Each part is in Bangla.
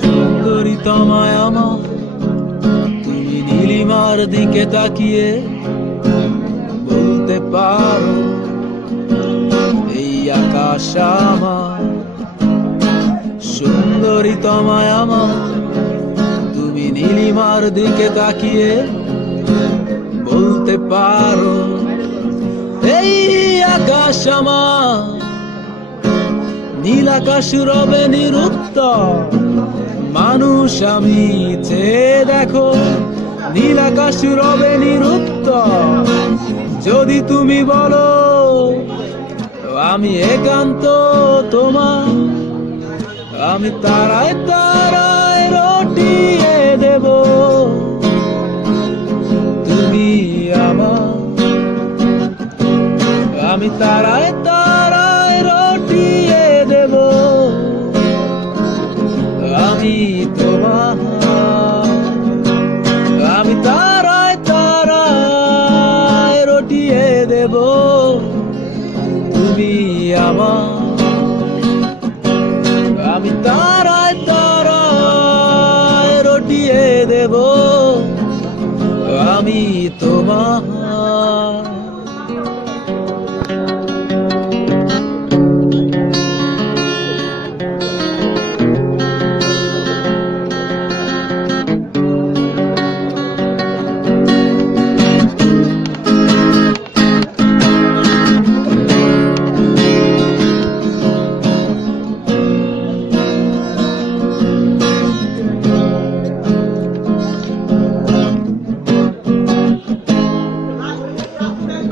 সুন্দরী তোমায় আমার, তুমি নীলিমার দিকে তাকিয়ে বলতে পারো এই আকাশ আমার। সুন্দরী তোমায় আমার, তুমি নীলিমার দিকে তাকিয়ে বলতে পারো এই আকাশ আমার। নীল আকাশ রবে নিরুত্তর, মানুষ আমি চেয়ে দেখো নীল আকাশ রবে নিরুত্তর। যদি তুমি বলো আমি একান্ত তোমার, আমি তারায় তারায় রটিয়ে দেব তুমি আমার। আমি তারায় তারায় রটিয়ে দেব আমি তোমার। আমি তারায় তারায় রটিয়ে দেব তুমি আমার। আমি তারায় তারায় রটিয়ে দেব আমি তোমার।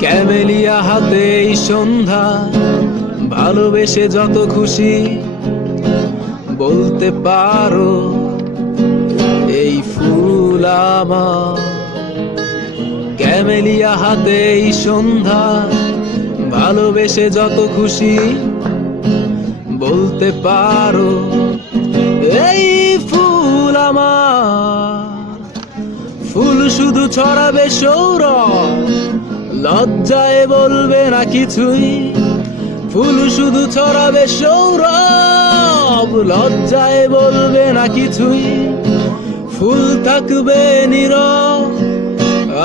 ক্যামেলিয়া হাতে এই সন্ধ্যা, ভালোবেসে যত খুশি বলতে পারো এই ফুল আমার। ক্যামেলিয়া হাতে এই সন্ধ্যা, ভালোবেসে যত খুশি বলতে পারো এই ফুল আমার। ফুল শুধু ছড়াবে সৌরভ, লজ্জায় বলবে না কিছুই। ফুল শুধু ছড়াবে সৌরভ, লজ্জায় বলবে না কিছুই। ফুল থাকবে নীরব,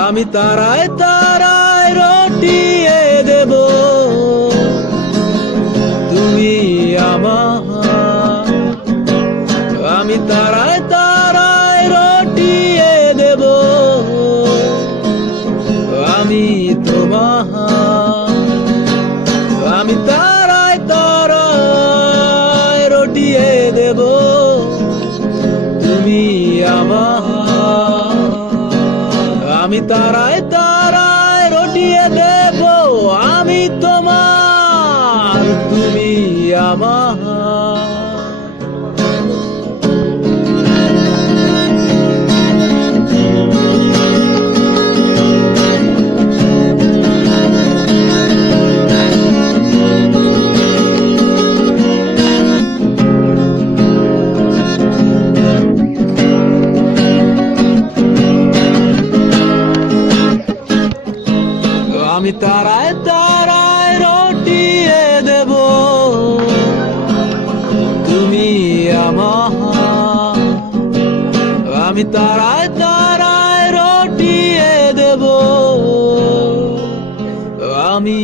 আমি তারায় তারায় রটিয়ে দেব তুমি আমার। আমি তারায় তারায় রটিয়ে দেব আমি তোমার। আমি তারায় তারায় রটিয়ে দেব তুমি আমার। আমি তারায় তারায় রটিয়ে দেব আমি তোমার, তুমি আমার। আমি তারায় তারায় রটিয়ে দেব তুমি আমার। আমি তারায় তারায় রটিয়ে দেব আমি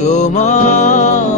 তোমার।